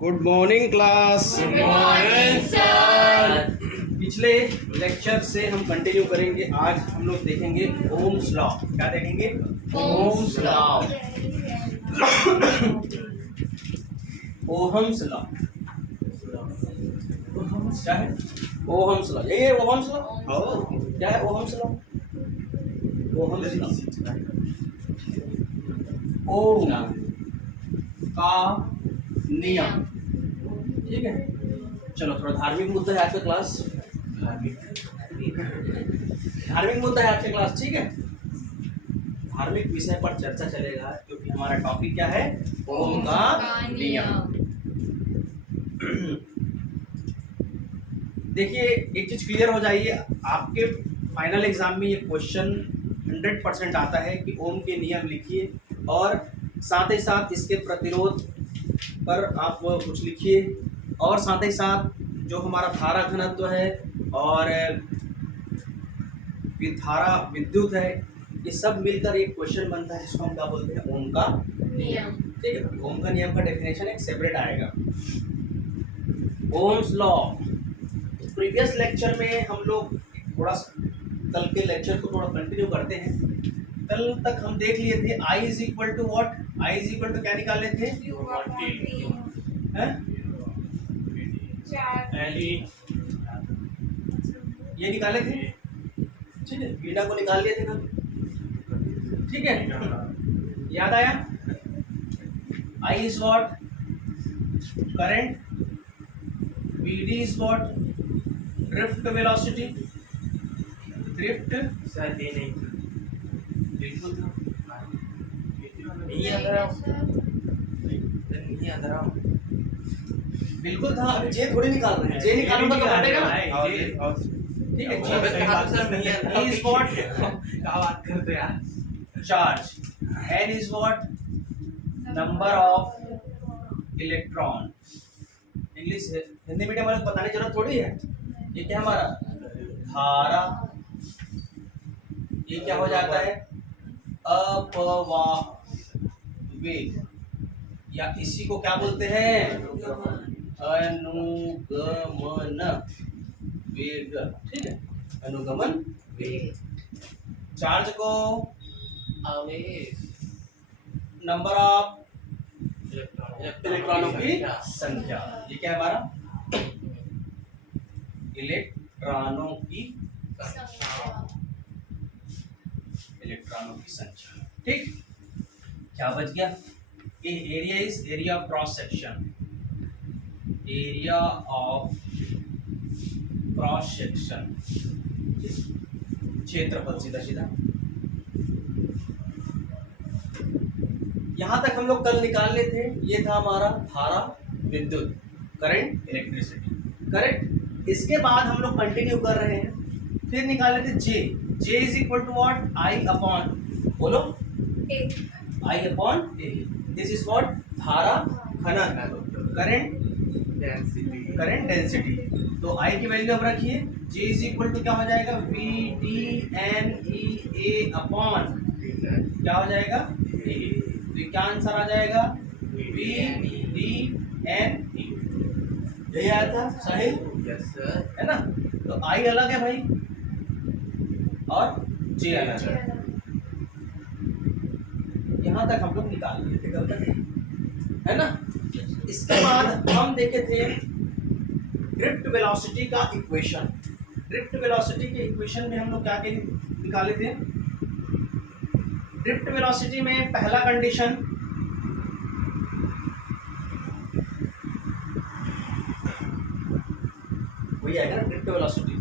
Good morning class. Good morning sir. पिछले lecture से हम कंटिन्यू करेंगे। आज हम लोग देखेंगे ओम्स लॉ। क्या देखेंगे? Ohm's law. Ohm's law. क्या है ओहम्स लॉ? यही है ओहम्स लॉ। क्या है Ohm's law? Ohm's law Ohm का नियम। ठीक है, चलो थोड़ा धार्मिक मुद्दा है आज का क्लास। धार्मिक मुद्दा है आज का क्लास। ठीक है, धार्मिक विषय पर चर्चा चलेगा क्योंकि हमारा टॉपिक क्या है? ओम का नियम। देखिए, एक चीज क्लियर हो जाइए, आपके फाइनल एग्जाम में ये क्वेश्चन 100% आता है कि ओम के नियम लिखिए और साथ ही साथ इसके प्रतिरोध पर आप कुछ लिखिए और साथ ही साथ जो हमारा धारा घनत्व है और धारा विद्युत है, ये सब मिलकर एक क्वेश्चन बनता है जिसको हम क्या बोलते हैं? ओम का नियम। ठीक है, ओम का नियम का डेफिनेशन एक सेपरेट आएगा। ओम्स लॉ प्रीवियस लेक्चर में हम लोग थोड़ा कल के लेक्चर को थोड़ा कंटिन्यू करते हैं। कल तक हम देख लिए थे I is equal to what? I is equal to क्या निकाले थे? हैं? ये निकाले थे। ठीक है, बीटा को निकाल लिए थे कल। ठीक है, याद आया? I is what? Current. BD is what? Drift velocity. Drift sir ये नहीं बिल्कुल था। नहीं आता रहा नहीं आता रहा बिल्कुल था। अभी जे थोड़ी निकाल रहे हैं। जे निकालूंगा तो घटेगा ना। ठीक है, सर नहीं आता E is what? क्या बात करते यार। Charge. N is what? Number of electron. English Hindi medium वाले को बताने की जरूरत थोड़ी है। ये क्या हमारा? धारा। ये क्या हो जाता है? अपवाह वेग, या इसी को क्या बोलते हैं? अनुगमन वेग। ठीक है, अनुगमन वेग। चार्ज को आवेश नंबर ऑफ इलेक्ट्रॉनों की संख्या। ये क्या है हमारा? इलेक्ट्रॉनों की संख्या। ठीक, क्या बच गया? Area is area of cross section. Area of cross section, क्षेत्रफल। सीधा सीधा यहां तक हम लोग कल निकाल ले थे। ये था हमारा धारा विद्युत, करंट, इलेक्ट्रिसिटी। करेक्ट। इसके बाद हम लोग कंटिन्यू कर रहे हैं। फिर निकाले थे J. J is equal to what? I upon, बोलो, I upon A. This is what? धारा घनत्व, करंट डेंसिटी। तो आई की वैल्यू अब रखिए। जे इज इक्वल टू क्या हो जाएगा? V D N E A upon क्या हो जाएगा? ए। तो क्या आंसर आ जाएगा? V D N E. यही आया था साहिल, यस सर। है ना? तो आई अलग है भाई और जे अलग है। यहां तक हम लोग निकाल लिए थे कल तक, है ना? इसके बाद हम देखे थे ड्रिफ्ट वेलोसिटी का इक्वेशन। ड्रिफ्ट वेलोसिटी के इक्वेशन में हम लोग क्या निकाले थे? ड्रिफ्ट वेलोसिटी में पहला कंडीशन वही आएगा ना, ड्रिफ्ट वेलोसिटी।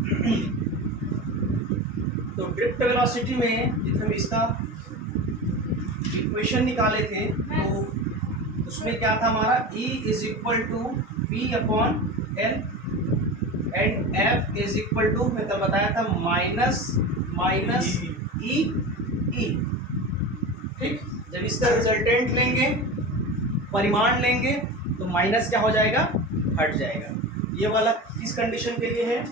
तो ड्रिफ्ट वेलोसिटी में जब हम इसका इक्वेशन निकाले थे तो उसमें क्या था हमारा? E is equal to P upon L and F is equal to, मैं तब बताया था, माइनस E। ठीक, जब इसका रिजल्टेंट लेंगे, परिमाण लेंगे, तो माइनस क्या हो जाएगा? हट जाएगा। ये वाला किस कंडीशन के लिए है?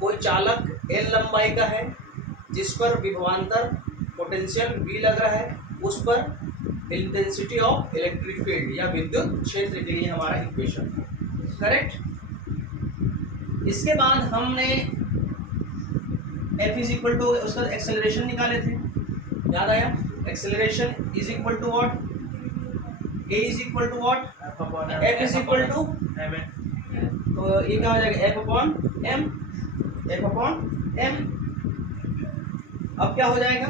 कोई चालक L लंबाई का है जिस पर विभवांतर पोटेंशियल V लग रहा है, उस पर इंटेंसिटी ऑफ इलेक्ट्रिक फील्ड या विद्युत क्षेत्र के लिए हमारा इक्वेशन, करेक्ट। इसके बाद हमने F इज इक्वल टू उसका एक्सेलरेशन निकाले थे, याद आया? Acceleration is equal to what? A is equal to what? F is equal to, तो ये क्या हो जाएगा? F upon m, F upon m। अब क्या हो जाएगा?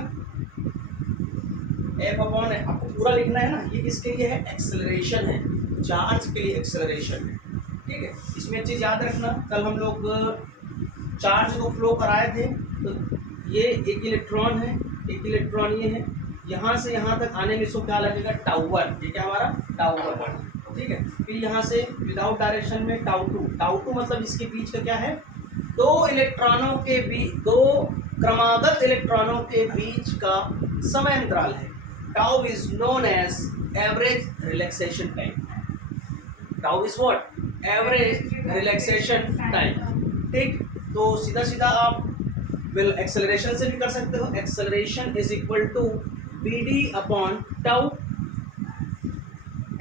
F अपॉन, आपको पूरा लिखना है ना, ये किसके लिए है? एक्सेलरेशन है, चार्ज के लिए एक्सेलरेशन है, ठीक है। इसमें एक चीज़ याद रखना, कल हम लोग चार्ज को फ्लो कराए थे, तो ये एक इलेक्ट्रॉन है, एक इलेक्ट्रॉन ये है, यहाँ से यहाँ तक आने में इसको क्या लगेगा? टाउ 1, ठीक है, हमारा टाउ 1, ठीक है। फिर यहाँ से विदाउट डायरेक्शन में टाउ 2 मतलब इसके बीच का क्या है? दो इलेक्ट्रॉनों के बीच, दो क्रमागत इलेक्ट्रॉनों के बीच का समय अंतराल है। Tau is known as average relaxation time. Tau is what? Average relaxation time, ठीक। तो सीधा सीधा आप एक्सेलरेशन से भी कर सकते हो। Acceleration is equal to BD upon tau.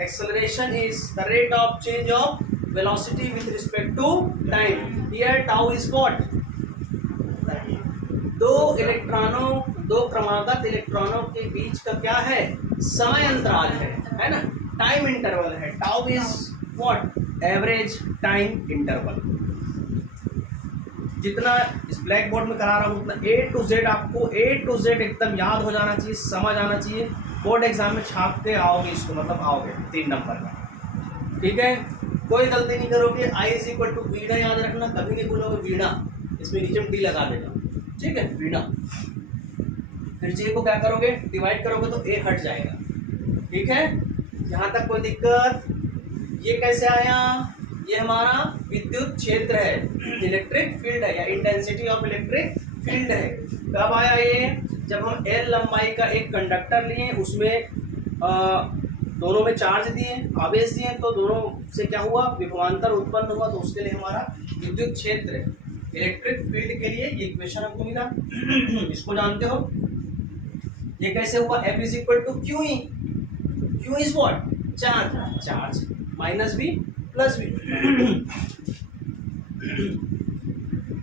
Acceleration is the rate of change of velocity with respect to time. Here tau is what? दो क्रमागत इलेक्ट्रॉनों के बीच का क्या है? समय अंतराल है ना, टाइम इंटरवल है। Tau is what? Average time interval. जितना इस ब्लैक बोर्ड में करा रहा हूँ उतना A to Z आपको A to Z एकदम याद हो जाना चाहिए, समझ आना चाहिए। बोर्ड एग्जाम में छापते आओगे इसको, मतलब आओगे 3 नंबर का, ठीक है। कोई गलती नहीं करोगे। I इज इक्वल टू वीणा याद रखना, कभी नहीं बोलोगे वीणा, इसमें नीचे में D लगा देना, ठीक है, वीणा। फिर J को क्या करोगे? डिवाइड करोगे तो A हट जाएगा, ठीक है। यहाँ तक कोई दिक्कत? ये कैसे आया? ये हमारा विद्युत क्षेत्र है, इलेक्ट्रिक फील्ड है या इंटेंसिटी ऑफ इलेक्ट्रिक फील्ड है। कब आया ये? जब हम L लंबाई का एक कंडक्टर लिए, उसमें दोनों में चार्ज दिए, आवेश दिए, तो दोनों से क्या हुआ? विभवांतर उत्पन्न हुआ, तो उसके लिए हमारा विद्युत क्षेत्र इलेक्ट्रिक फील्ड के लिए ये इक्वेशन हमको मिला। इसको जानते हो? ये कैसे हुआ? F is equal to QE। Q is what? Charge minus B plus B।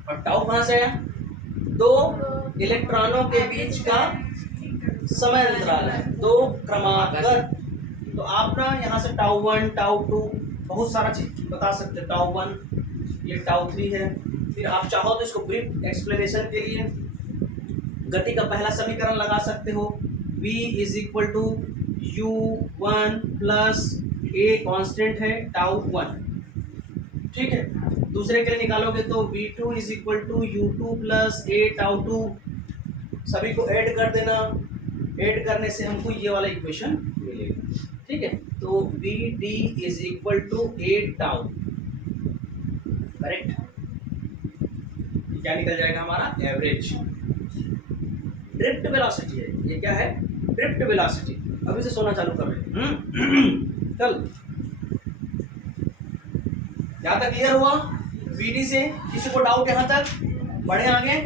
और टाउ कहाँ से आया? दो इलेक्ट्रॉनों के बीच का समय अंतराल है, दो क्रमागत। तो आप ना यहाँ से टाउ 1, टाउ 2 बहुत सारा चीज बता सकते हो। टाउ 1, ये टाउ 3 है। फिर आप चाहो तो इसको ब्रीफ एक्सप्लेनेशन के लिए गति का पहला समीकरण लगा सकते हो। V is equal to U1 plus A constant है, टाउ 1, ठीक है। दूसरे के लिए निकालोगे तो V2 is equal to U2 plus A tau 2। सभी को ऐड कर देना, ऐड करने से हमको ये वाला इक्वेशन मिलेगा, ठीक है। तो VD is equal to A tau, correct. क्या निकल जाएगा हमारा? एवरेज ड्रिफ्ट वेलोसिटी है। ये क्या है? Drift velocity. अभी से सोना चालू कर रहे हैं। चल, यहाँ तक क्लियर हुआ? VD से किसी को डाउट यहाँ तक? बढ़े आगे?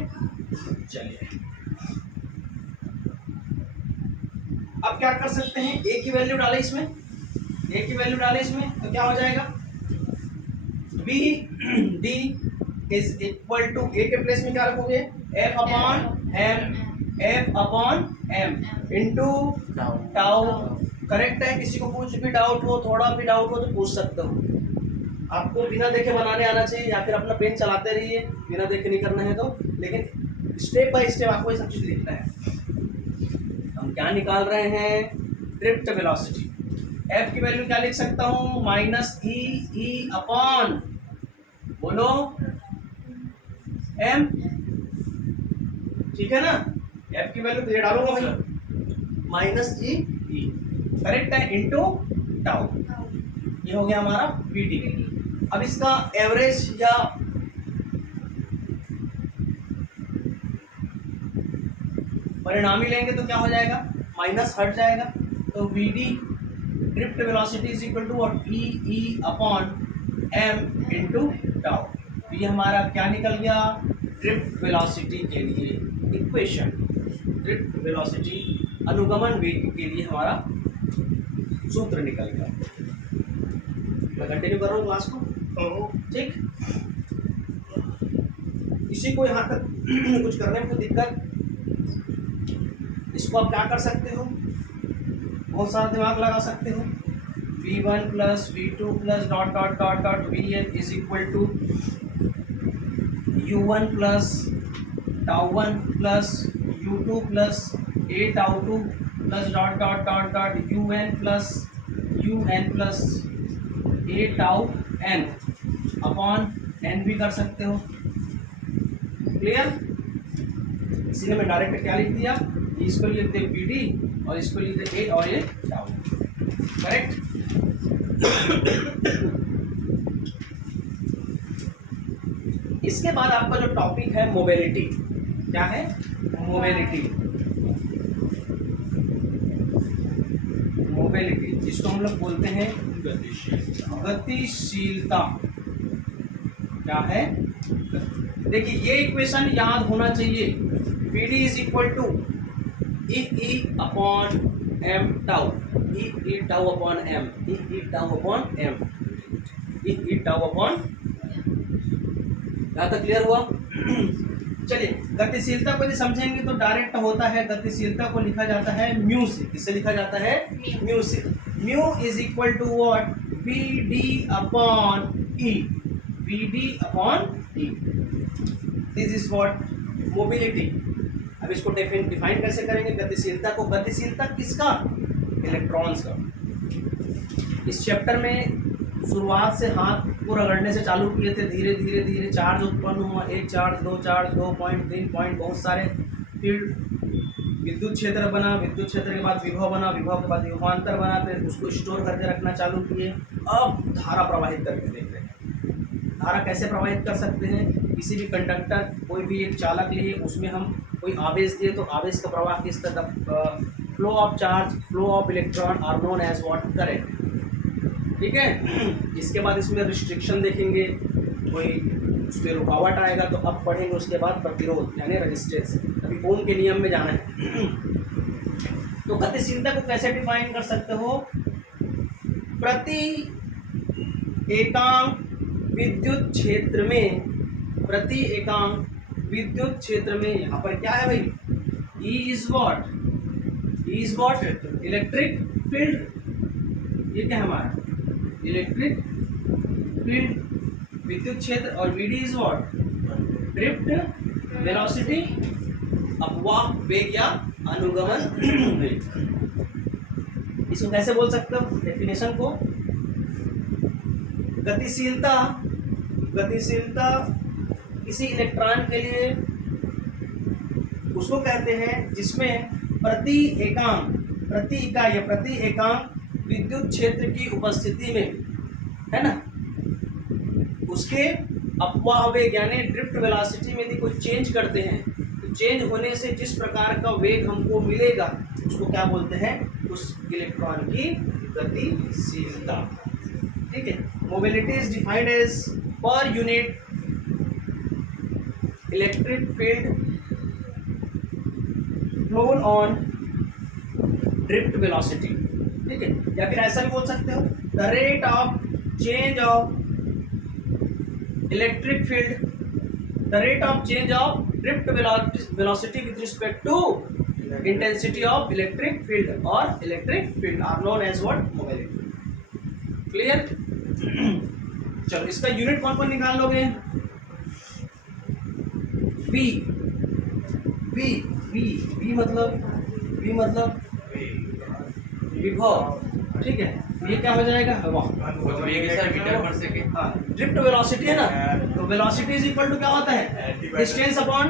चलिए, अब क्या कर सकते हैं? A की वैल्यू डाले इसमें, A की वैल्यू डाले इसमें, तो क्या हो जाएगा? VD is equal to A के प्लेस में क्या रखोगे? F upon M into tau, correct है। किसी को कुछ भी डाउट हो, थोड़ा भी डाउट हो तो पूछ सकते हो। आपको बिना देखे बनाने आना चाहिए, या फिर अपना पेन चलाते रहिए, बिना देखे नहीं करना है तो, लेकिन स्टेप बाय स्टेप आपको ये सब चीज लिखना है। हम क्या निकाल रहे हैं? Drift velocity. F की वैल्यू क्या लिख सकता हूँ? माइनस E अपॉन, बोलो, M, ठीक है ना। F की वैल्यू तो ये डालूंगा भाई, माइनस E, करेक्ट है, इंटू टाउ। ये हो गया हमारा VD। अब इसका एवरेज या परिणामी लेंगे तो क्या हो जाएगा? माइनस हट जाएगा, तो VD drift velocity is equal to E upon M into tau. ये हमारा क्या निकल गया? ड्रिफ्ट वेलोसिटी के लिए इक्वेशन, ड्रिफ्ट वेलोसिटी अनुगमन वेग के लिए हमारा सूत्र निकल गया। मैं कंटिन्यू कर रहा हूँ क्लास को, ठीक। किसी को यहाँ तक कुछ करने में कोई दिक्कत? इसको आप क्या कर सकते हो, बहुत सारा दिमाग लगा सकते हो। v1 plus v2 plus dot dot dot dot vn is equal to u1 plus टाउ1 प्लस u2 प्लस a टाउ2 plus dot dot dot dot un plus a tau n upon n भी कर सकते हो। क्लियर? इसीलिए मैं direct क्या लिख दिया, इसको लिखते vd और इसको लिखते a और ये टाउ। करेक्ट? इसके बाद आपका जो टॉपिक है मोबिलिटी, क्या है? मोबिलिटी। मोबिलिटी जिसको हम लोग बोलते हैं गतिशीलता। क्या है? देखिए ये इक्वेशन याद होना चाहिए, vd is equal to E upon M tau, E tau upon M, E tau upon M, E tau upon. यहाँ तक क्लियर हुआ? चलिए, गतिशीलता को यदि समझेंगे तो डायरेक्ट होता है, गतिशीलता को लिखा जाता है म्यू से। किससे लिखा जाता है? म्यू से। Mu is equal to what? vd upon E, vd upon E. This is what? Mobility. अब इसको डिफाइन कैसे करेंगे गतिशीलता को? गतिशीलता किसका? इलेक्ट्रॉन्स का। इस चैप्टर में शुरुआत से हाथ को रगड़ने से चालू किए थे, धीरे धीरे धीरे चार्ज उत्पन्न हुआ, एक चार्ज, दो पॉइंट, 3 पॉइंट, बहुत सारे, फिर विद्युत क्षेत्र बना, विद्युत क्षेत्र के बाद विभव बना, विभव के बाद विभवांतर बना, फिर उसको स्टोर करके रखना चालू किए। अब धारा प्रवाहित करके देख रहे हैं। धारा कैसे प्रवाहित कर सकते हैं? किसी भी कंडक्टर, कोई भी एक चालक लिए, उसमें हम कोई आवेश दिए तो आवेश का प्रवाह किस तरह, flow of charge, flow of electron are known as what? Current. ठीक है? इसके बाद इसमें रिस्ट्रिक्शन देखेंगे, कोई उसमें रुकावट आएगा तो अब पढ़ेंगे। उसके बाद प्रतिरोध यानी रेजिस्टेंस। अभी ओम के नियम में जाना है। तो गतिशीलता को कैसे डिफाइन कर सकते हो? प्रति एकांक विद्युत क्षेत्र में, प्रति एकांक विद्युत क्षेत्र में, यहाँ पर क्या है भाई? E is what? E is what? Electric field. ये क्या है हमारा? इलेक्ट्रिक फील्ड, विद्युत क्षेत्र। और vd is what? Drift velocity, अपवाह वेग या अनुगमन वेग। इसको कैसे बोल सकते हो डेफिनेशन को? गतिशीलता, गतिशीलता किसी इलेक्ट्रॉन के लिए उसको कहते हैं जिसमें प्रति एकांक, प्रति इकाई या प्रति एकांक विद्युत क्षेत्र की उपस्थिति में, है ना, उसके अपवाह वेग यानी ड्रिफ्ट वेलोसिटी में यदि कोई चेंज करते हैं तो चेंज होने से जिस प्रकार का वेग हमको मिलेगा उसको क्या बोलते हैं? उस इलेक्ट्रॉन की गतिशीलता। ठीक है? Mobility is defined as per unit electric field फ्लोन ऑन ड्रिफ्ट वेलोसिटी। ठीक है? या फिर ऐसा भी बोल सकते हो, the rate of change of electric field, the rate of change of drift velocity with respect to intensity of electric field और electric field are known as what? Mobility. Clear? चलो, इसका यूनिट कौन कौन निकाल लोगे? V, V, V, V मतलब विभव। ठीक है? ये क्या हो जाएगा? हवा। हाँ, ड्रिफ्ट वेलोसिटी है ना, तो वेलोसिटी इज इक्वल टू क्या होता है? Distance upon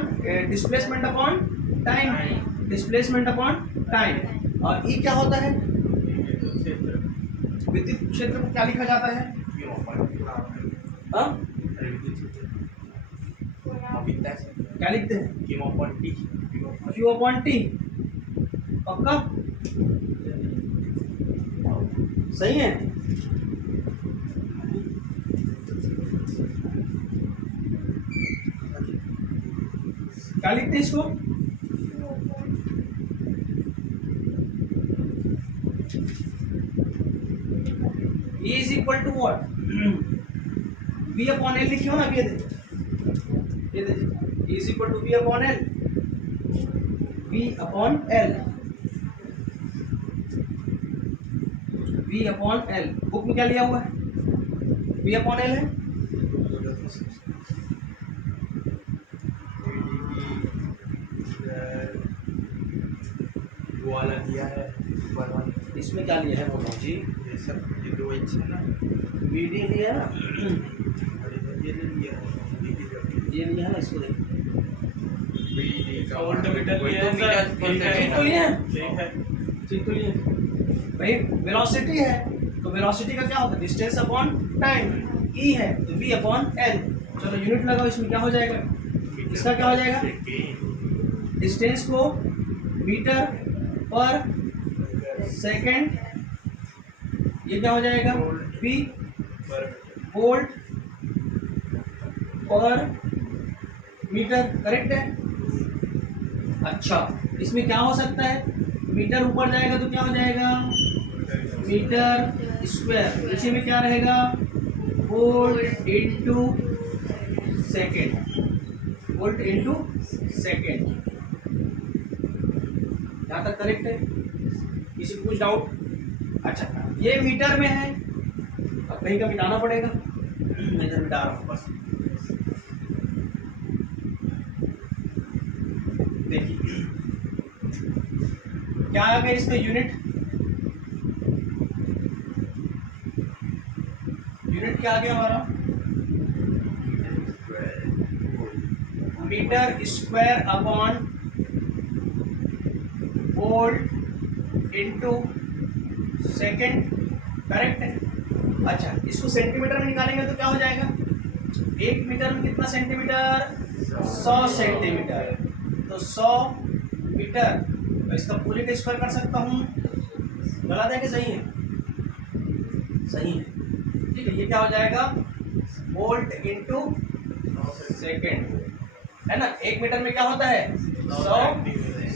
displacement upon time, displacement upon time. और E क्या होता है? विद्युत क्षेत्र को क्या लिखा जाता है? हाँ, क्या लिखते हैं? Q upon T। पक्का? सही है? क्या लिखते हैं इसको? To what, v upon L लिखियो ना, ये देखिए is equal to v upon L, v upon L, v upon L. Book में क्या लिया हुआ है, v अपॉन एल है। वो वाला दिया है, इसमें क्या लिया है बोलो जी, ये सब ये 2 इंच है ना, वीडी लिया है ना, ये ले लिया है, ये लिया है ना, इसको देखो वोल्टमीटर लिया है सर, ठीक तो लिए हैं, ठीक है, ठीक तो लिए भाई। वेलोसिटी है तो वेलोसिटी का क्या होता है, डिस्टेंस अपॉन टाइम, ई है तो v अपॉन एल। चलो यूनिट लगाओ, इसमें क्या हो जाएगा, इसका क्या हो जाएगा, डिस्टेंस को मीटर पर सेकंड, ये क्या हो जाएगा v वोल्ट पर मीटर, करेक्ट है। अच्छा इसमें क्या हो सकता है, मीटर ऊपर जाएगा तो क्या हो जाएगा मीटर स्क्वायर, इसी में क्या रहेगा volt into second, volt into second. यहाँ तक करेक्ट है, किसी को कुछ डाउट। अच्छा ये मीटर में है, अब कहीं का मिटाना पड़ेगा, मैं इधर मिटा रहा हूँ बस। देखिए क्या आ गया इसमें यूनिट, यूनिट क्या आ गया हमारा, meter square upon volt into second, correct है। अच्छा इसको सेंटीमीटर में निकालेंगे तो क्या हो जाएगा, 1 मीटर में कितना सेंटीमीटर, 100 सेंटीमीटर, तो 100 मीटर, तो इसका पूरे का स्क्वायर कर सकता हूँ, गलत है कि सही है, सही है, ठीक है। ये क्या हो जाएगा वोल्ट इनटू सेकेंड, है ना। 1 मीटर में क्या होता है 100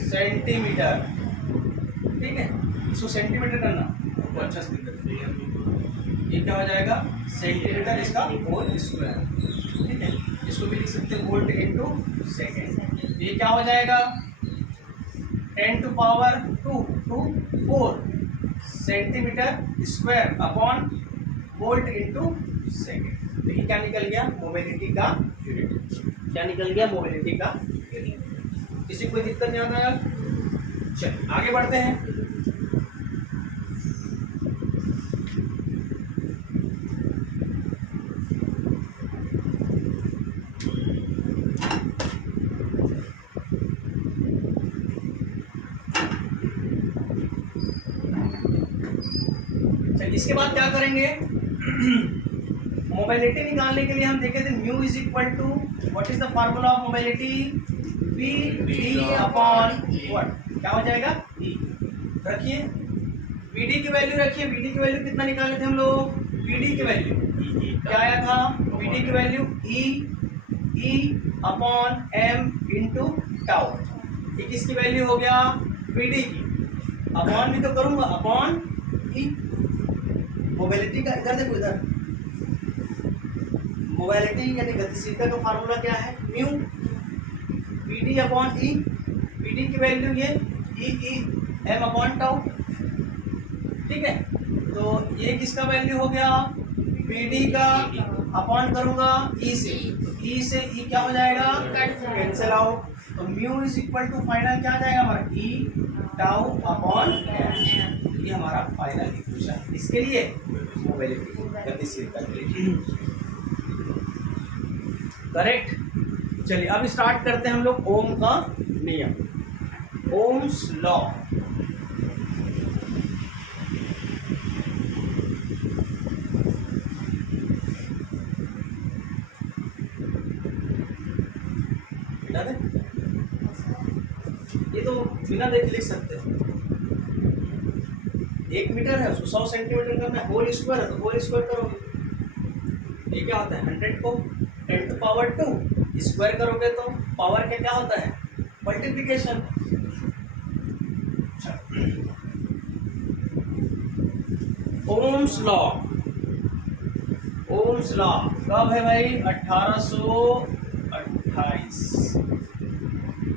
सेंटीमीटर, ठीक है। इसको सेंटीमीटर करना तो अच्छा से दिक्कत, ये क्या हो जाएगा सेंटीमीटर, इसका होल स्क्वायर, ठीक है। इसको भी लिख सकते हैं वोल्ट इनटू सेकेंड। ये क्या हो जाएगा 10 to power 2 to 4 centimeter square upon volt into second. तो ये क्या निकल गया मोबिलिटी का यूनिट, क्या निकल गया मोबिलिटी का यूनिट। किसी को कोई दिक्कत नहीं आता यार, चलिए आगे बढ़ते हैं। इसके बाद क्या करेंगे, मोबिलिटी निकालने के लिए हम देखे थे mu is equal to what is the formula of mobility, P D upon what, क्या हो जाएगा ई। रखिए वीडी की वैल्यू रखिए, वीडी की वैल्यू कितना निकाले थे हम लोग, वीडी की वैल्यू क्या आया था, वीडी की value E upon M into tau. ये किसकी वैल्यू हो गया वीडी की, अपॉन भी तो करूंगा अपॉन ई। मोबिलिटी का इधर देखो, इधर मोबिलिटी यानी गतिशीलता का फार्मूला क्या है म्यू वीडी अपॉन ई, वीडी की वैल्यू ये ई एम अपॉन टाउ, ठीक है। तो ये किसका वैल्यू हो गया वीडी का, अपॉन करूंगा ई से, ई से ई क्या हो जाएगा कैंसिल आउट, तो mu is equal to final क्या आ जाएगा हमारा ई टाउ अपॉन एम। ये हमारा फाइनल इक्वेशन इसके लिए मोबिलिटी गतिशीलता के लिए, करेक्ट। चलिए अब स्टार्ट करते हैं हम लोग ओम का नियम, ओम्स लॉ। ये तो बिना देख लिख सकते हैं, 1 मीटर है उसको 100 सेंटीमीटर करना है, होल स्क्वायर है तो होल स्क्वायर करोगे। ये क्या होता है 100 को 10 टू पावर 2 स्क्वायर करोगे तो पावर के क्या होता है multiplication. Ohm's law, Ohm's law कब है भाई? 1828।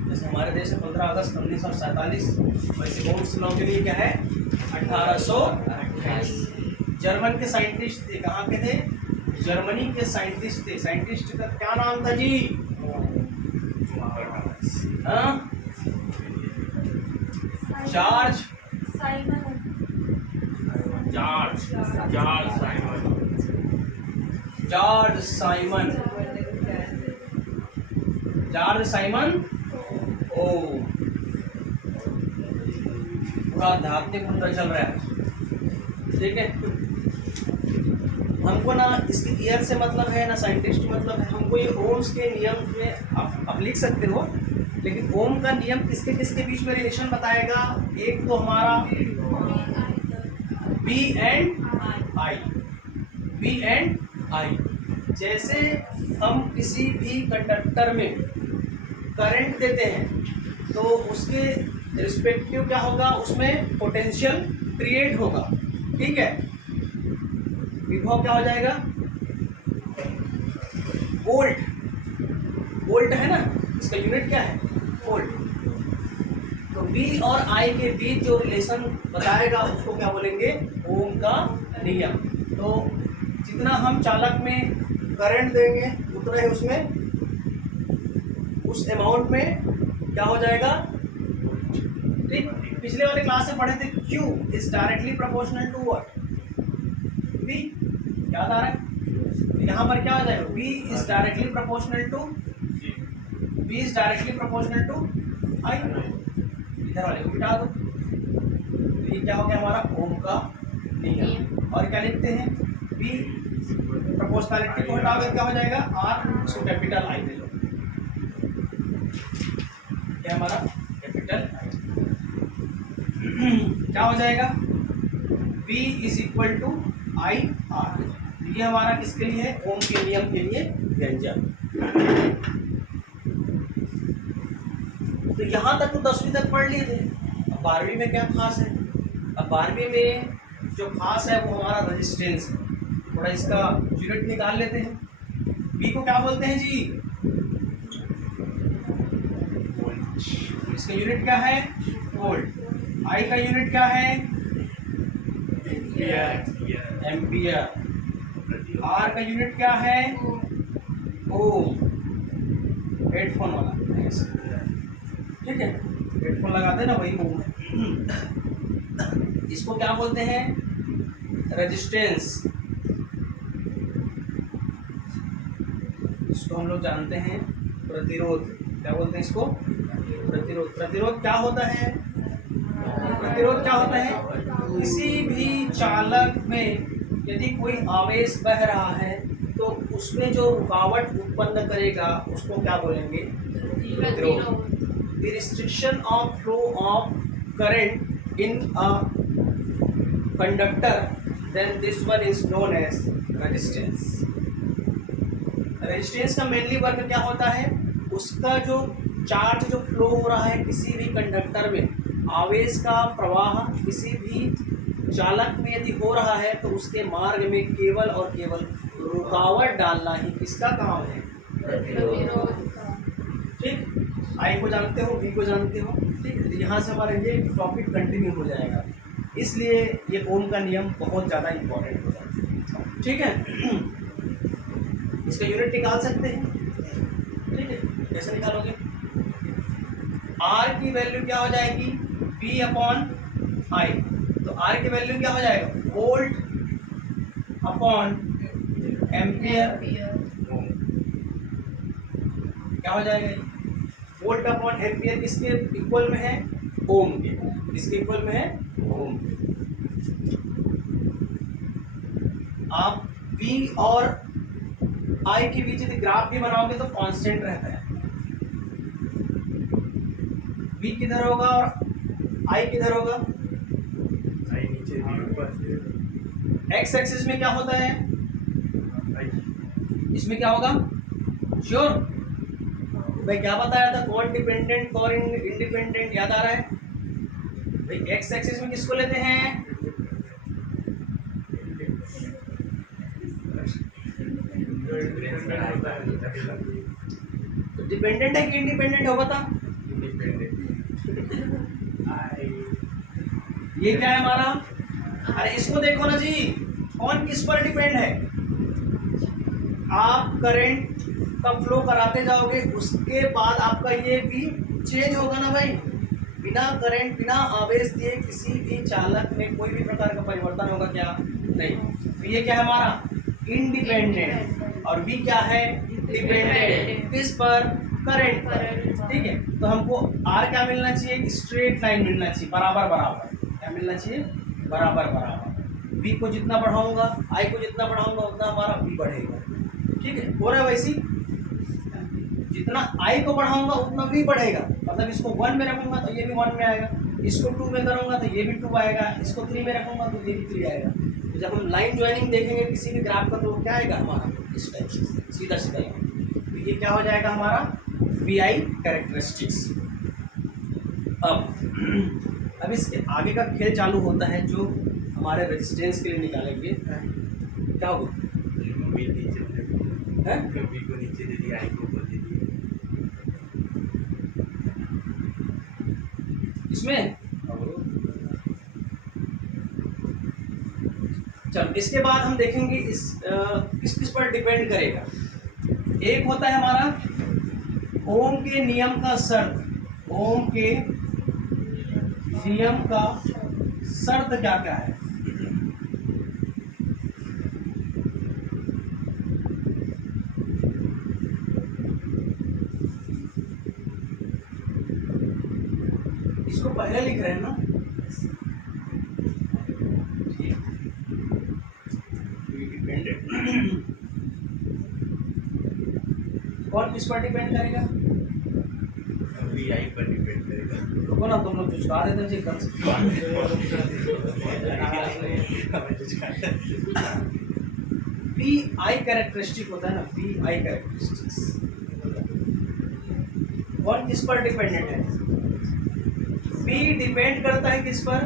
जैसे हमारे देश में 15 अगस्त 1947, वैसे ओम्स लॉ के लिए क्या है? 1828। जर्मन के साइंटिस्ट थे, कहाँ के थे? जर्मनी के साइंटिस्ट थे। साइंटिस्ट का क्या नाम था जी? हाँ? George Simon. जॉर्ज साइमन ओ पूरा आध्यात्मिक मंत्र चल रहा है, ठीक है। हमको ना इसके ईयर से मतलब है ना साइंटिस्ट मतलब है, हमको ये ओम्स के नियम में आप लिख सकते हो, लेकिन ओम का नियम किसके किसके बीच में रिलेशन बताएगा? एक तो हमारा V एंड I। जैसे हम किसी भी कंडक्टर में करंट देते हैं तो उसके रिस्पेक्टिव क्या होगा? उसमें पोटेंशियल क्रिएट होगा, ठीक है। विभव क्या हो जाएगा? वोल्ट। वोल्ट है ना, इसका यूनिट क्या है? वोल्ट। तो V और I के बीच जो रिलेशन बताएगा उसको क्या बोलेंगे? ओम का नियम। तो जितना हम चालक में करंट देंगे उतना ही उसमें उस अमाउंट में क्या हो जाएगा? ठीक, पिछले वाले क्लास में पढ़े थे Q is directly proportional to what? V। याद आ रहा है? यहाँ पर क्या हो जाएगा? V is directly proportional to I। इधर वाले को मिटा दो, तो ये क्या हो गया हमारा? ओम का नियम। और क्या लिखते हैं? V प्रोपोर्शनलिटी को हटाओगे क्या हो जाएगा? R, उसको कैपिटल I ले लो, क्या हमारा? Capital I। क्या हो जाएगा? V is equal to I R। ये हमारा किसके लिए है? ओम के नियम के लिए व्यंजक। तो यहाँ तक तो 10वीं तक पढ़ लिए थे। अब 12वीं में क्या खास है? अब 12वीं में जो खास है वो हमारा रेजिस्टेंस है। थोड़ा इसका यूनिट निकाल लेते हैं। V को क्या बोलते हैं जी? इसका यूनिट क्या है? वोल्ट। I का यूनिट क्या है? एम्पियर। R का यूनिट क्या है? ओम। हेडफोन वाला, ठीक है, हेडफोन लगाते हैं ना, वही ओम है। इसको क्या बोलते हैं? रेजिस्टेंस। इसको हम लोग जानते हैं प्रतिरोध। क्या बोलते हैं इसको? प्रतिरोध। प्रतिरोध क्या होता है? प्रतिरोध क्या होता है? किसी भी चालक में यदि कोई आवेश बह रहा है तो उसमें जो रुकावट उत्पन्न करेगा उसको क्या बोलेंगे? प्रतिरोध। The restriction of flow of current in a conductor, then this one is known as resistance. Resistance का मेनली वर्क क्या होता है? उसका जो चार्ज जो फ्लो हो रहा है किसी भी कंडक्टर में, आवेश का प्रवाह किसी भी चालक में यदि हो रहा है तो उसके मार्ग में केवल और केवल रुकावट डालना ही किसका काम है? प्रतिरोध। ठीक, I को जानते हो, V को जानते हो, ठीक है। यहाँ से हमारा ये टॉपिक कंटिन्यू हो जाएगा, इसलिए ये ओम का नियम बहुत ज़्यादा इम्पोर्टेंट होता है, ठीक है। इसका यूनिट निकाल सकते हैं, ठीक है। कैसे निकालोगे? R की वैल्यू क्या हो जाएगी? V upon I। तो R की वैल्यू क्या हो जाएगा? Volt upon ampere. क्या हो जाएगा? वोल्ट अपॉन एम्पियर किसके इक्वल में है? ओम के। किसके इक्वल में है? ओम के। आप V और I के बीच यदि ग्राफ भी बनाओगे तो कांस्टेंट रहता है। V किधर होगा और I किधर होगा? एक्स एक्सिस में क्या होता है? इसमें क्या होगा? श्योर भाई, क्या बताया था? कौन डिपेंडेंट कौन इंडिपेंडेंट, याद आ रहा है भाई? एक्स एक्सिस में किसको लेते हैं? तो डिपेंडेंट है कि इंडिपेंडेंट हो बता। ये क्या है हमारा? अरे इसको देखो ना जी, कौन किस पर डिपेंड है। आप करंट का फ्लो कराते जाओगे, उसके बाद आपका ये भी चेंज होगा ना भाई। बिना करंट, बिना आवेश दिए किसी भी चालक में कोई भी प्रकार का परिवर्तन होगा क्या? नहीं। तो ये क्या है हमारा? इंडिपेंडेंट। और वी क्या है? डिपेंडेंट। किस पर? करंट पर। ठीक है, तो हमको आर क्या मिलना चाहिए? स्ट्रेट लाइन मिलना चाहिए, बराबर बराबर। क्या मिलना चाहिए? बराबर बराबर। वी को जितना बढ़ाऊंगा, आई को जितना बढ़ाऊंगा, उतना हमारा वी बढ़ेगा। ठीक है, हो रहा है वैसी। जितना आई को बढ़ाऊंगा उतना वी बढ़ेगा, मतलब इसको 1 में रखूंगा तो ये भी 1 में आएगा, इसको 2 में करूंगा तो ये भी 2 आएगा, इसको 3 में रखूंगा तो ये भी 3 आएगा। तो जब हम लाइन ज्वाइनिंग देखेंगे किसी भी ग्राफ का, तो क्या आएगा हमारा? इस टाइप से सीधा सीधा। तो ये क्या हो जाएगा हमारा? V I characteristics. अब इसके आगे का खेल चालू होता है, जो हमारे रेजिस्टेंस के लिए निकालेंगे। क्या होगा? वी को नीचे दे दिया, आई को ऊपर दे दिया। इसमें चल, इसके बाद हम देखेंगे इस किस पर डिपेंड करेगा। एक होता है हमारा ओम के नियम का शर्त। ओम के नियम का शर्त क्या क्या है? इसको पहले लिख रहे हैं ना? कौन किस पर डिपेंड करेगा? वी आई पर डिपेंड करेगा। रुको ना, तुम लोग चुचका देते थे कल से। वी आई कैरेक्टरिस्टिक होता है ना, वी आई कैरेक्टरिस्टिक्स। कौन किस पर डिपेंडेंट है? वी डिपेंड करता है किस पर?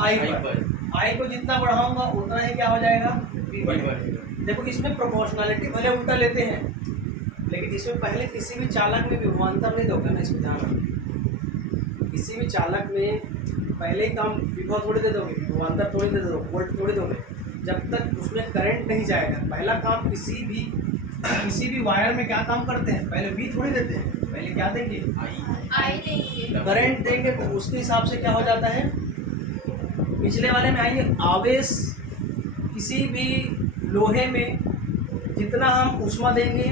आई पर। आई को जितना बढ़ाऊंगा उतना ही क्या हो जाएगा? वी बढ़ेगा। देखो इसमें प्रोपोर्शनलिटी भले उल्टा लेते हैं, लेकिन इसमें पहले किसी भी चालक में विभवांतर नहीं दोगे ना, इसको ध्यान रखना। किसी भी चालक में पहले ही काम विभव थोड़ी दे दोगे, विभवांतर थोड़ी दे दोगे, वोल्ट थोड़ी दोगे। जब तक उसमें करंट नहीं जाएगा, पहला काम किसी भी वायर में क्या काम करते हैं? पहले वी थोड़ी देते हैं, पहले क्या देंगे? आई देंगे। करंट देंगे, तो उसके हिसाब से क्या हो जाता है? पिछले वाले में आइए, आवेश किसी भी लोहे में जितना हम ऊष्मा देंगे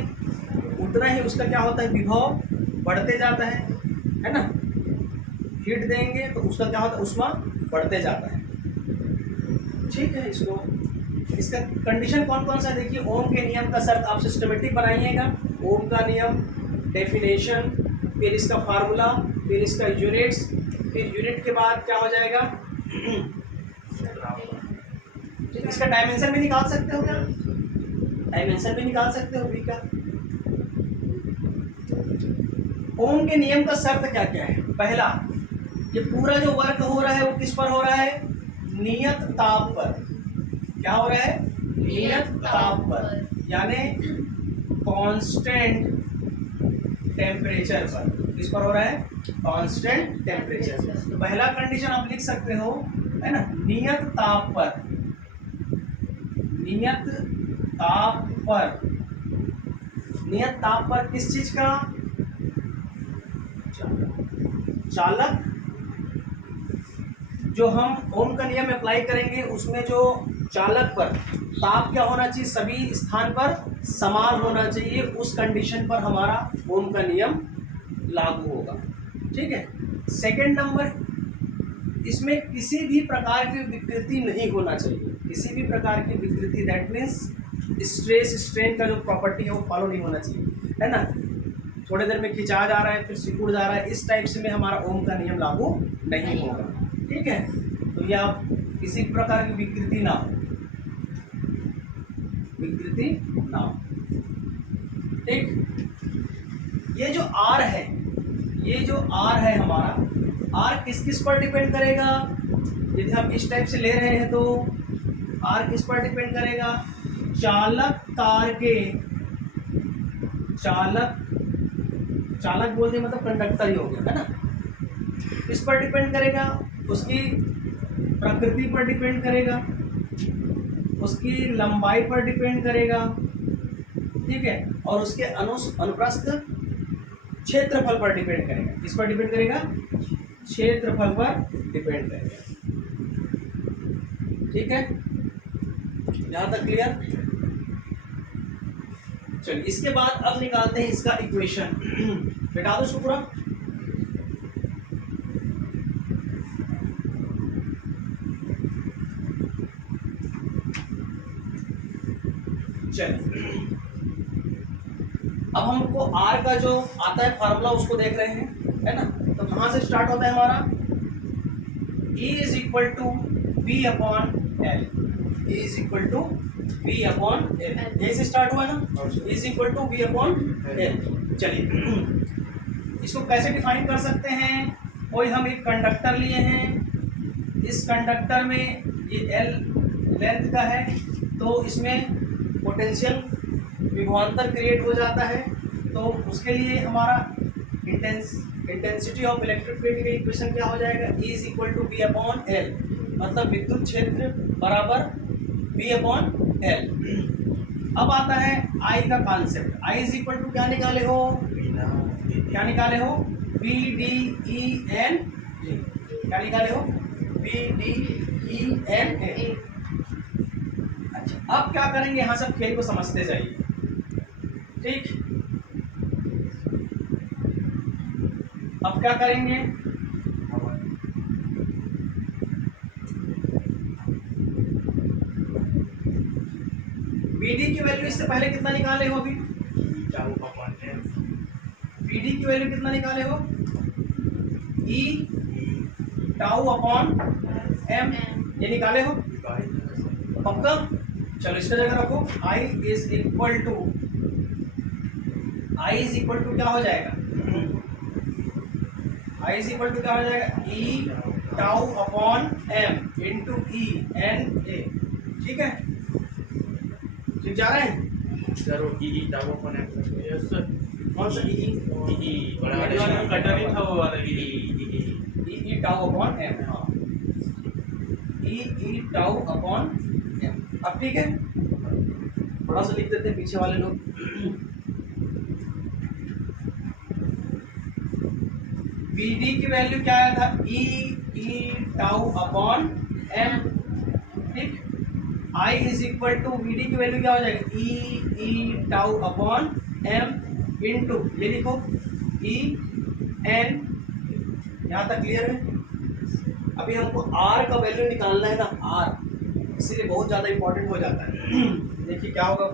उतना ही उसका क्या होता है? विभव बढ़ते जाता है ना। हीट देंगे तो उसका क्या होता है? ऊष्मा बढ़ते जाता है। ठीक है, इसका कंडीशन कौन कौन सा देखिए। ओम के नियम का शर्त आप सिस्टमेटिक बनाइएगा। ओम का नियम, डेफिनेशन, फिर इसका फार्मूला, फिर इसका यूनिट्स, फिर यूनिट के बाद क्या हो जाएगा? इसका डायमेंशन भी निकाल सकते हो क्या? डायमेंशन भी निकाल सकते हो वी का। ओम के नियम का शर्त क्या क्या है? पहला, ये पूरा जो वर्क हो रहा है वो किस पर हो रहा है? नियत ताप पर। क्या हो रहा है? नियत ताप पर, यानी कांस्टेंट टेम्परेचर पर। किस पर हो रहा है? Constant temperature. तो पहला कंडीशन आप लिख सकते हो, है ना, नियत ताप पर। नियत ताप पर, नियत ताप पर किस चीज का? चालक। जो हम ओम का नियम अप्लाई करेंगे उसमें जो चालक पर ताप क्या होना चाहिए? सभी स्थान पर समान होना चाहिए। उस कंडीशन पर हमारा ओम का नियम लागू होगा। ठीक है। सेकंड नंबर, इसमें किसी भी प्रकार की विकृति नहीं होना चाहिए। किसी भी प्रकार की विकृति, दैट मीन्स स्ट्रेस स्ट्रेन का जो प्रॉपर्टी है वो फॉलो नहीं होना चाहिए, है ना। थोड़ी देर में खिंचा जा रहा है, फिर सिकुड़ जा रहा है, इस टाइप से में हमारा ओम का नियम लागू नहीं होगा। ठीक है, तो यह किसी प्रकार की विकृति ना हो, विकृति ना हो। ठीक, ये जो आर है, ये जो आर है हमारा, आर किस किस पर डिपेंड करेगा? यदि हम इस टाइप से ले रहे हैं तो आर किस पर डिपेंड करेगा? चालक तार के चालक, चालक बोलते मतलब कंडक्टर ही हो गया, है ना। इस पर डिपेंड करेगा, उसकी प्रकृति पर डिपेंड करेगा, उसकी लंबाई पर डिपेंड करेगा, ठीक है, और उसके अनुप्रस्थ क्षेत्रफल पर डिपेंड करेगा। किस पर डिपेंड करेगा? क्षेत्रफल पर डिपेंड करेगा। ठीक है, यहां तक क्लियर? चलिए इसके बाद अब निकालते हैं इसका इक्वेशन। बेटा दो इसको पूरा। चलिए अब हमको आर का जो आता है फार्मूला उसको देख रहे हैं, है ना। तो कहां से स्टार्ट होता है हमारा? E is equal to V upon L. E is equal to V upon L, यही से स्टार्ट हुआ ना। E is equal to V upon L. चलिए इसको कैसे डिफाइन कर सकते हैं? कोई हम एक कंडक्टर लिए हैं, इस कंडक्टर में ये एल लेंथ का है, तो इसमें पोटेंशियल विभवांतर क्रिएट हो जाता है। तो उसके लिए हमारा इंटेंसिटी ऑफ इलेक्ट्रिक फील्ड का इक्वेशन क्या हो जाएगा? E is equal to V upon L, मतलब विद्युत क्षेत्र बराबर वी अपॉन एल। अब आता है I का concept. I is equal to क्या निकाले हो? क्या निकाले हो? V D E N A। क्या निकाले हो? V D E N A। अच्छा अब क्या करेंगे? यहाँ सब खेल को समझते जाइए, ठीक। अब क्या करेंगे? BD की वैल्यू इससे पहले कितना निकाले हो? अभी BD की वैल्यू कितना निकाले हो? E टाउ अपॉन M, ये निकाले हो पक्का? चलो इसका जगह रखो। I इज इक्वल टू क्या हो जाएगा? I इज इक्वल टू क्या हो जाएगा? E tau upon M into E N A। ठीक है, ठीक जा रहे हैं सर? वो E tau upon M. Yes sir. कौन सा ई? ई बड़ा वाला कटा नहीं था, वो वाला ई टाउ अपॉन एम। हाँ, ई टाउ अपॉन एम। अब ठीक है, थोड़ा सा लिख देते हैं पीछे वाले लोग। BD की वैल्यू क्या आया था? ई टाउ अपॉन एम, ठीक। I is equal to VD की वैल्यू क्या हो जाएगी? E tau upon M into, ये लिखो E N। यहाँ तक क्लियर है? अभी हमको R का वैल्यू निकालना है ना, R, इसीलिए बहुत ज़्यादा इंपॉर्टेंट हो जाता है। देखिए क्या होगा,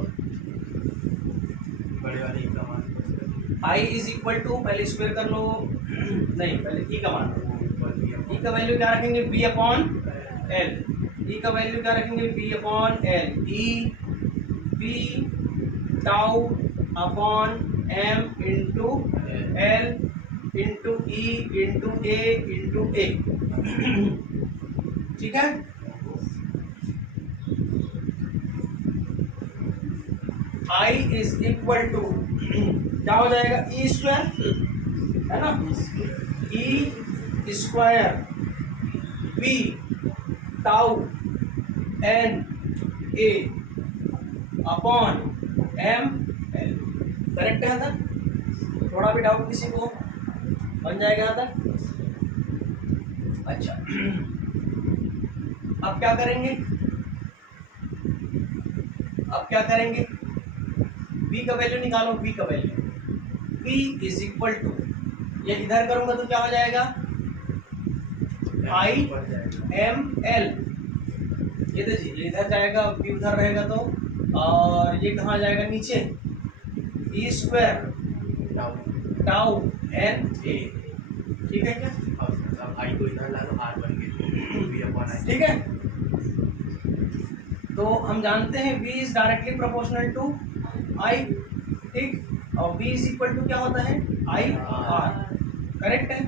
बड़े वाले का मान I इज इक्वल टू, पहले स्क्वायर कर लो, नहीं पहले E का मान लो। E का वैल्यू क्या रखेंगे? V upon L. E का वैल्यू क्या रखेंगे? V upon L. E V tau upon M into L into E into A into A। ठीक है, I इज इक्वल टू क्या हो जाएगा? E स्क्वायर, है ना, E square V tau N A upon M L। Correct है यहाँ तक? थोड़ा भी डाउट किसी को? बन जाएगा यहाँ तक? अच्छा अब क्या करेंगे? V का वैल्यू निकालो। V का value, V is equal to, ये इधर करूंगा तो क्या हो जाएगा? I M L। ये देखिए, ये इधर जाएगा, V उधर रहेगा, तो और ये कहाँ जाएगा? नीचे। E square tau N A। ठीक है क्या? अब आई को इधर ला लो, आर बन गया। ठीक है, तो हम जानते हैं V is directly proportional to I, ठीक, और V इज इक्वल टू क्या होता है? I R। करेक्ट है?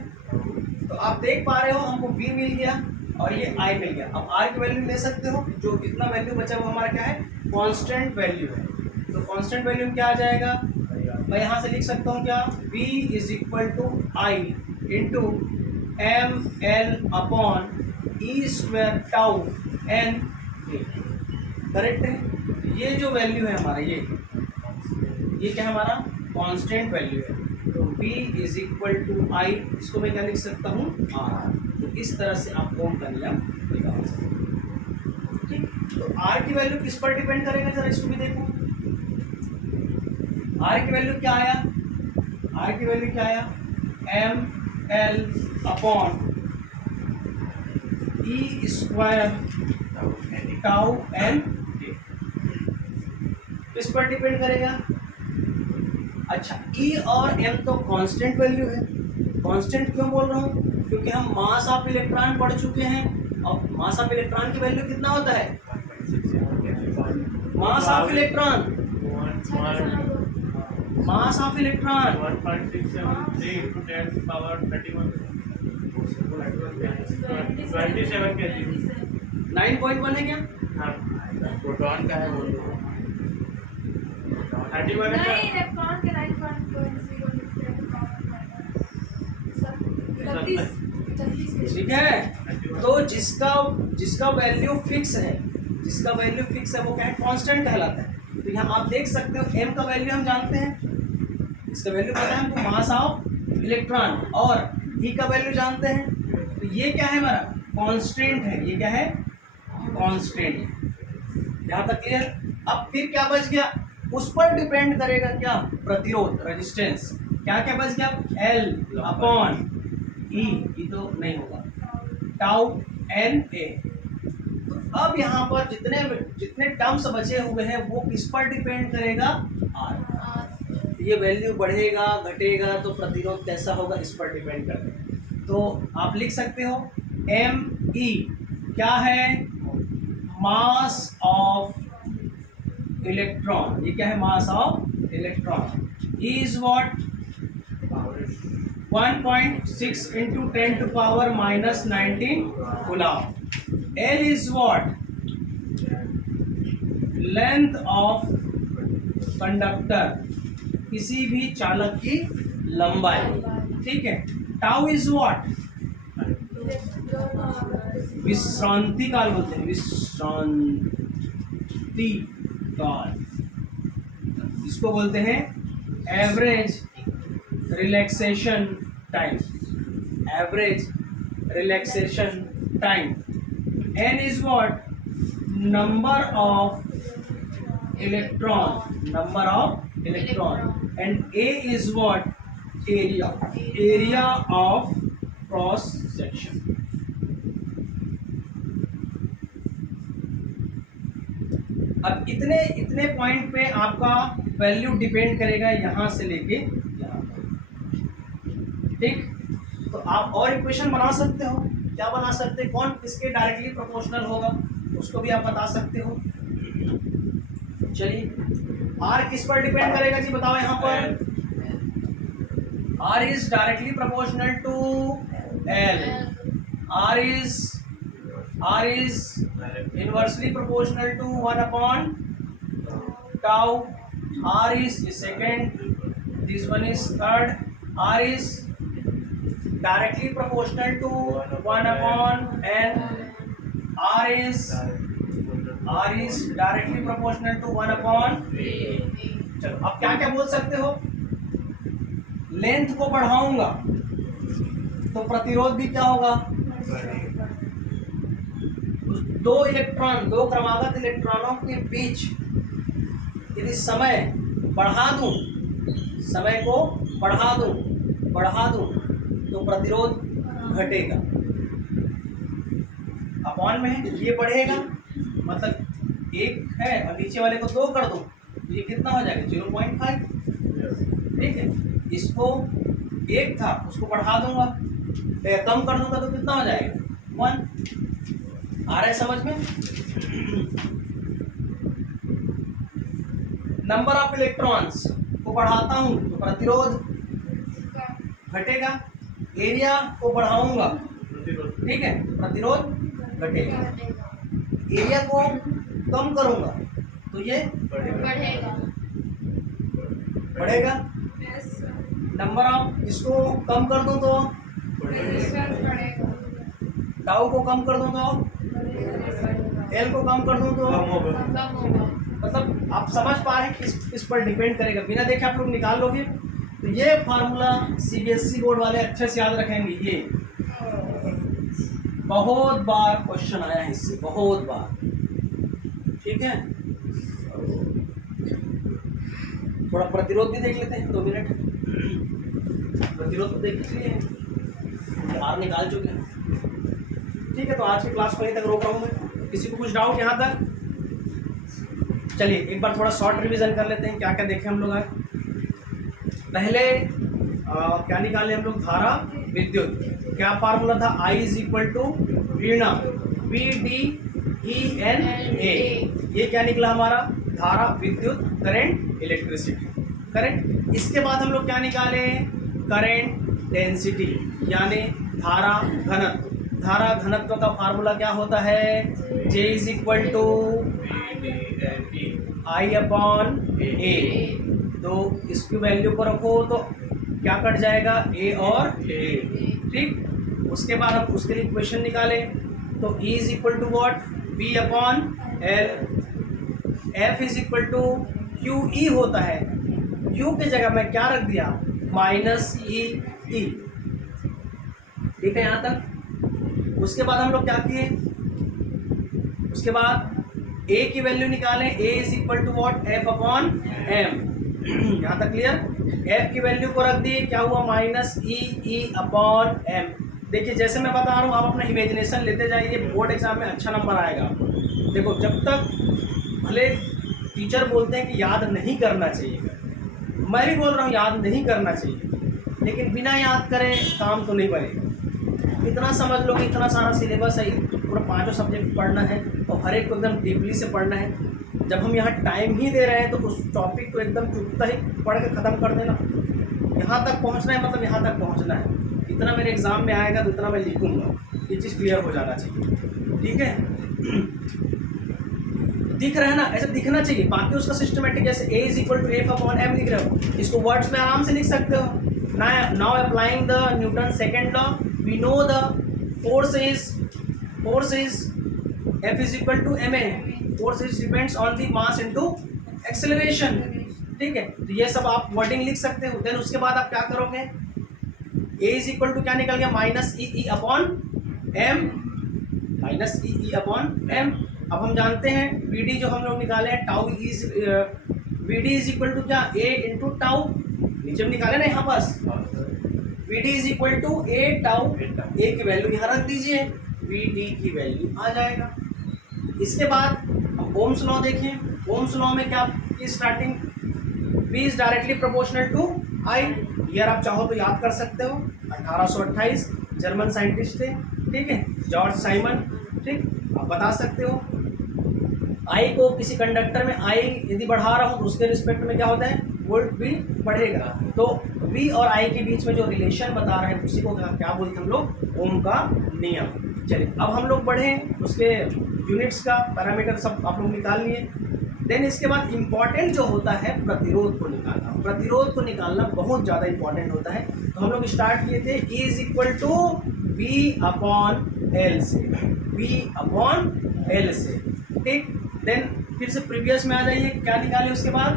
तो आप देख पा रहे हो हमको V मिल गया और ये I मिल गया। अब R की वैल्यू ले सकते हो, जो इतना वैल्यू बचा वो हमारा क्या है? कांस्टेंट वैल्यू है। तो कांस्टेंट वैल्यू क्या आ जाएगा? मैं यहाँ से लिख सकता हूँ क्या, V is equal to I into M L upon E square tau N A. Correct है। ये जो वैल्यू है हमारा, ये क्या है हमारा कांस्टेंट वैल्यू है। तो V इज इक्वल टू आई, इसको मैं क्या लिख सकता हूँ, R। तो इस तरह से आप ओम का नियम निकाल सकते हैं। ठीक, तो R की वैल्यू किस पर डिपेंड करेगा, जरा इसको भी देखो। R की वैल्यू क्या आया, R की वैल्यू क्या आया, M L upon E square tau N A. किस पर डिपेंड करेगा, अच्छा E और M तो कांस्टेंट वैल्यू है। कांस्टेंट क्यों बोल रहा हूँ, क्योंकि हम मास ऑफ इलेक्ट्रॉन पढ़ चुके हैं, और मास ऑफ इलेक्ट्रॉन की वैल्यू कितना होता है, mass of electron, mass of electron 1.673 into 10 power 31 27 kg। 9.1 है क्या, हाँ, प्रोटॉन का है वो, 31 है नहीं, क्या? इलेक्ट्रॉन के 9.0 ठीक है। तो जिसका वैल्यू फिक्स है, जिसका वैल्यू फिक्स है वो क्या है, कांस्टेंट कहलाता है। तो यहाँ आप देख सकते हो M का वैल्यू हम जानते हैं, इसका वैल्यू पता है हमको, मास ऑफ इलेक्ट्रॉन, और E का वैल्यू जानते हैं। तो ये क्या है हमारा, कांस्टेंट है, ये क्या है, कांस्टेंट है। यहाँ तक क्लियर। अब फिर क्या बच गया, उस पर डिपेंड करेगा क्या, प्रतिरोध, रेजिस्टेंस। क्या क्या बच गया, L अपॉन E, ये तो नहीं होगा, टाउ एन ए। अब यहाँ पर जितने टर्म्स बचे हुए हैं वो किस पर डिपेंड करेगा, R। ये वैल्यू बढ़ेगा घटेगा तो प्रतिरोध कैसा होगा, इस पर डिपेंड करता है। तो आप लिख सकते हो एम ई क्या है, मास ऑफ इलेक्ट्रॉन, ये क्या है, mass of electron. E is what, 1.6 into 10 to power minus 19 coulomb. L is what, length of conductor, किसी भी चालक की लंबाई। ठीक है। टाउ इज व्हाट, विश्रांति काल बोलते हैं, विश्रांति काल, इसको बोलते हैं average relaxation time, average relaxation time. N is what, number of electron, number of electron, and A is what, area, area of cross section। अब इतने पॉइंट पे आपका वैल्यू डिपेंड करेगा यहाँ से लेके यहाँ तक। ठीक, तो आप और इक्वेशन बना सकते हो, क्या बना सकते हैं, कौन किसके डायरेक्टली प्रोपोर्शनल होगा उसको भी आप बता सकते हो। चलिए, R किस पर डिपेंड करेगा जी, बताओ यहाँ पर। R is directly proportional to L, R is inversely proportional to 1 upon tau, R is second, this one is third, R is directly proportional to 1 upon n, R is directly proportional to 1 upon। चलो, अब क्या क्या बोल सकते हो, length को बढ़ाऊंगा तो प्रतिरोध भी क्या होगा, दो क्रमागत इलेक्ट्रॉनों के बीच यदि समय बढ़ा दूं, समय को बढ़ा दूं तो प्रतिरोध घटेगा। अपॉन में है, ये बढ़ेगा, मतलब 1 है और नीचे वाले को 2 कर दूं तो ये कितना हो जाएगा, 0.5। ठीक है, इसको 1 था उसको बढ़ा दूंगा, कम कर दूंगा तो कितना हो जाएगा, 1। आ रहा है समझ में। नंबर ऑफ इलेक्ट्रॉन्स को बढ़ाता हूं तो प्रतिरोध घटेगा, एरिया को बढ़ाऊंगा, ठीक है, प्रतिरोध घटेगा, एरिया को कम करूंगा तो ये बढ़ेगा। नंबर ऑफ, इसको कम कर दूं तो रेजिस्टेंस बढ़ेगा, टाउ को कम कर दूं तो एल को कम कर दूं तो कम होगा। कम होगा। मतलब आप समझ पा रहे हैं कि इस पर डिपेंड करेगा, बिना देखे आप लोग निकाल लोगे। तो ये फार्मूला सीबीएसई बोर्ड वाले अच्छे से याद रखेंगे, ये बहुत बार क्वेश्चन आया है इससे, बहुत बार। ठीक है, थोड़ा प्रतिरोध भी देख लेते हैं, 2 मिनट। प्रतिरोध तो देख लिए, बाहर निकाल चुके हैं। ठीक है, तो आज की क्लास को यहीं तक रोक रहा हूँ मैं। किसी को कुछ डाउट यहाँ तक? चलिए एक बार थोड़ा शॉर्ट रिवीजन कर लेते हैं, क्या क्या देखे हम लोग आज। पहले क्या निकाले हम लोग? धारा, विद्युत। क्या फार्मूला था? I इज इक्वल टू ऋण VDENA। ये क्या निकला हमारा? धारा, विद्युत, करंट, इलेक्ट्रिसिटी। करेक्ट। इसके बाद हम लोग क्या निकाले? करंट डेंसिटी, यानी धारा घनत्व। धारा घनत्व का फार्मूला क्या होता है? J is equal to I/A। तो इसकी वैल्यू को रखो तो क्या कट जाएगा? A और A। ठीक। उसके बाद हम उसके लिए इक्वेशन निकाले तो E is equal to what? V/L। F is equal to QE होता है, Q की जगह मैं क्या रख दिया? -EE। ठीक है यहाँ तक। उसके बाद हम लोग क्या किए? उसके बाद A की वैल्यू निकालें। A is equal to what? F/M। यहाँ तक क्लियर? F की वैल्यू को रख दी, क्या हुआ? -EE/M। देखिए जैसे मैं बता रहा हूँ, आप अपना इमेजिनेशन लेते जाइए, बोर्ड एग्जाम में अच्छा नंबर आएगा आपको। देखो, जब तक भले टीचर बोलते हैं कि याद नहीं करना चाहिए, मैं भी बोल रहा हूँ याद नहीं करना चाहिए, लेकिन बिना याद करे काम तो नहीं बनेगा। इतना समझ लो कि इतना सारा सिलेबस है, पूरा 5 सब्जेक्ट पढ़ना है और हर एक को एकदम डीपली से पढ़ना है। जब हम यहाँ टाइम ही दे रहे हैं तो उस टॉपिक को एकदम चुपता ही पढ़ के ख़त्म कर देना। यहाँ तक पहुँचना है, मतलब यहाँ तक पहुँचना है। इतना मेरे एग्ज़ाम में आएगा तो इतना मैं लिखूँगा, ये चीज़ क्लियर हो जाना चाहिए। ठीक है, दिख रहा है ना? ऐसे दिखना चाहिए। बाकी उसका सिस्टमेटिक, जैसे A is equal to F/M लिख रहे हो, इसको वर्ड्स में आराम से लिख सकते हो। Now applying the Newton second law, we know the force is F is equal to ma। force is depends on the mass into acceleration। ठीक है, तो ये सब आप वर्डिंग लिख सकते हो। देन उसके बाद आप क्या करोगे? A इज इक्वल टू क्या निकल गया? -EE/M। -EE/M। अब हम जानते हैं VD जो हम लोग निकाले हैं, tau is VD is equal to क्या? A into tau. नीचे में निकाले ना यहाँ पास, VD is equal to A tau. A की वैल्यू यहाँ रख दीजिए, VD की वैल्यू आ जाएगा। इसके बाद हम ओम्स लॉ देखें। ओम्स लॉ में क्या की starting? V is directly proportional to I। ईयर आप चाहो तो याद कर सकते हो, 1828, जर्मन साइंटिस्ट थे। ठीक है, जॉर्ज साइमन। ठीक, आप बता सकते हो। I को किसी कंडक्टर में I यदि बढ़ा रहा हूँ तो उसके रिस्पेक्ट में क्या होता है? वोल्ट भी बढ़ेगा। तो V और I के बीच में जो रिलेशन बता रहे हैं उसी को क्या बोलते हैं हम लोग? ओम का नियम। चलिए अब हम लोग बढ़े, उसके यूनिट्स का पैरामीटर सब आप लोग निकाल लिए। देन इसके बाद इम्पॉर्टेंट जो होता है प्रतिरोध को निकालना। प्रतिरोध को निकालना बहुत ज़्यादा इंपॉर्टेंट होता है। तो हम लोग स्टार्ट किए थे E is equal to V/L से, V/L से। ठीक, देन फिर से प्रीवियस में आ जाइए, क्या निकाले उसके बाद?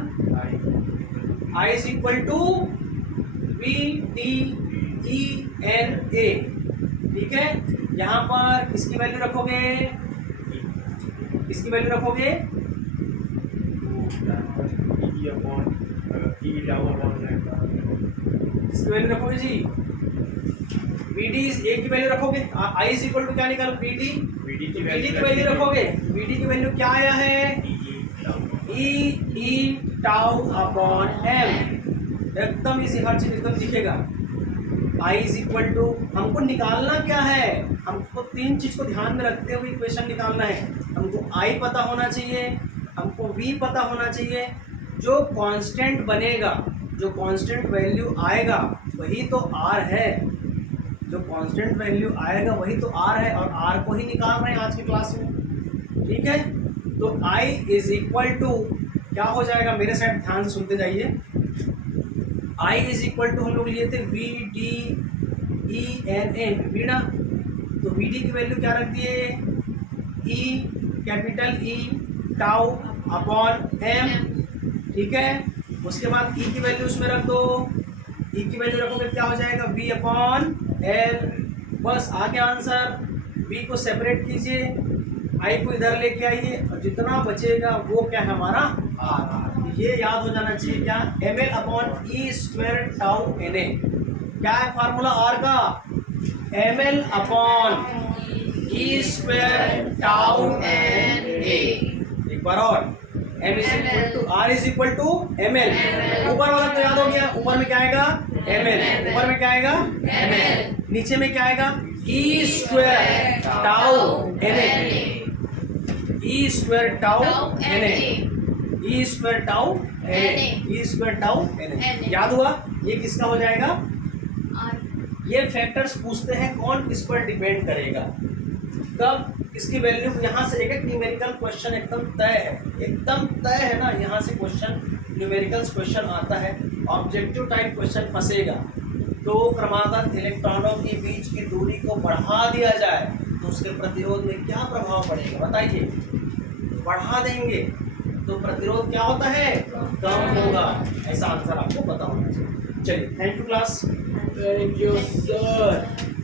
I is equal to VDENA। ठीक है, यहाँ पर किसकी वैल्यू रखोगे? किसकी वैल्यू रखोगे? किसकी वैल्यू रखोगे जी? VD A की वैल्यू रखोगे। I इज इक्वल टू क्या निकालो? VD की वैल्यू रखोगे। VD की वैल्यू क्या आया है? E/τ/M। एकदम इजी, हर चीज एकदम दिखेगा। I इज इक्वल टू, हमको निकालना क्या है? हमको 3 चीज को ध्यान में रखते हुए इक्वेशन निकालना है। हमको I पता होना चाहिए, हमको V पता होना चाहिए। जो कांस्टेंट बनेगा, जो कांस्टेंट वैल्यू आएगा वही तो R है। जो कांस्टेंट वैल्यू आएगा वही तो R है, और R को ही निकाल रहे हैं आज की क्लास में। ठीक है, तो I इज इक्वल टू क्या हो जाएगा? मेरे साइड ध्यान से सुनते जाइए। आई इज इक्वल टू हम लोग लिए थे V D E N A वीणा, तो वी डी की वैल्यू क्या रख दिए E capital E tau upon M, ठीक है। उसके बाद ई की वैल्यू उसमें रख दो, ई की वैल्यू रखोगे क्या हो जाएगा वी अपॉन एल, बस आ गया आंसर। वी को सेपरेट कीजिए, आई को इधर लेके आइए और जितना बचेगा वो क्या है हमारा आर। ये याद हो जाना चाहिए क्या M L upon E square tau N A, क्या है फार्मूला आर का M L upon E square tau N A. एक बार और M is equal to R is equal to M L, ऊपर वाला तो याद हो गया, ऊपर में क्या आएगा एम एल, ऊपर में क्या आएगा एम एल, नीचे में क्या आएगा E square tau N A, E square tau N A, E square tau N A, E square tau N A. याद हुआ ये किसका हो जाएगा, ये फैक्टर्स पूछते हैं कौन किस पर डिपेंड करेगा, कब इसकी वैल्यू। यहाँ से एक न्यूमेरिकल क्वेश्चन एकदम तय है, एकदम तय है ना, यहाँ से क्वेश्चन न्यूमेरिकल क्वेश्चन आता है, ऑब्जेक्टिव टाइप क्वेश्चन फंसेगा। तो क्रमागत इलेक्ट्रॉनों के बीच की दूरी को बढ़ा दिया जाए तो उसके प्रतिरोध में क्या प्रभाव पड़ेगा बताइए, बढ़ा देंगे तो प्रतिरोध क्या होता है कम होगा, ऐसा आंसर आपको पता होना चाहिए। चलिए thank you class. Thank you sir.